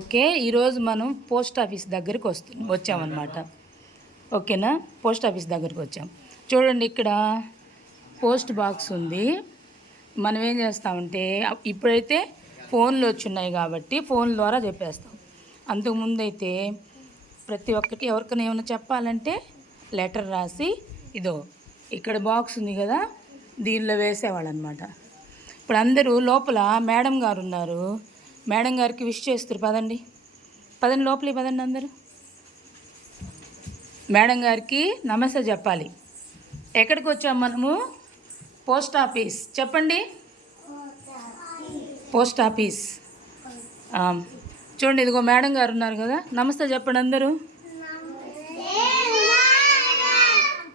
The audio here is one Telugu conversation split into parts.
ఓకే, ఈరోజు మనం పోస్ట్ ఆఫీస్ దగ్గరికి వచ్చామన్నమాట. ఓకేనా, పోస్ట్ ఆఫీస్ దగ్గరికి వచ్చాం. చూడండి, ఇక్కడ పోస్ట్ బాక్స్ ఉంది. మనం ఏం చేస్తామంటే ఇప్పుడైతే ఫోన్లు వచ్చున్నాయి కాబట్టి ఫోన్ ద్వారా చెప్పేస్తాం. అంతకుముందు అయితే ప్రతి ఒక్కటి ఎవరికైనా ఏమైనా చెప్పాలంటే లెటర్ రాసి ఇదో ఇక్కడ బాక్స్ ఉంది కదా, దీనిలో వేసేవాళ్ళు అనమాట. ఇప్పుడు అందరూ లోపల మేడం గారు ఉన్నారు, మేడం గారికి విష్ చేస్తారు. పదండి పదండి లోపలికి పదండి అందరూ. మేడం గారికి నమస్తే చెప్పాలి. ఎక్కడికి వచ్చాం మనము? Post office. చెప్పండి, పోస్ట్ ఆఫీస్. చూడండి, ఇదిగో మేడం గారు ఉన్నారు కదా, నమస్తే చెప్పండి అందరూ.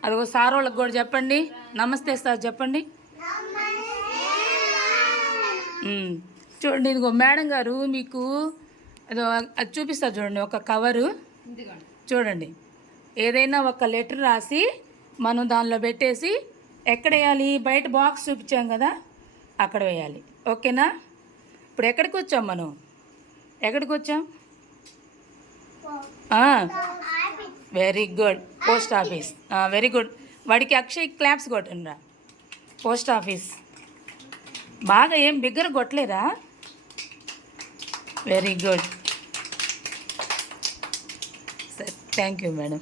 అదిగో సార్ వాళ్ళకి కూడా చెప్పండి, నమస్తే సార్ చెప్పండి. చూడండి, ఇదిగో మేడం గారు మీకు అది చూపిస్తారు. చూడండి, ఒక కవరు చూడండి. ఏదైనా ఒక లెటర్ రాసి మనం దానిలో పెట్టేసి ఎక్కడ వేయాలి? బయట బాక్స్ చూపించాం కదా, అక్కడ వేయాలి. ఓకేనా? ఇప్పుడు ఎక్కడికి వచ్చాం మనం? ఎక్కడికి వచ్చాం? Very good, post office. Very good. వాడికి అక్షయ్ క్లాప్స్ కొట్టండి రా. పోస్ట్ ఆఫీస్ బాగా ఏం బిగ్గర కొట్టలేరా? Very good. సరే, థ్యాంక్ యూ మేడం.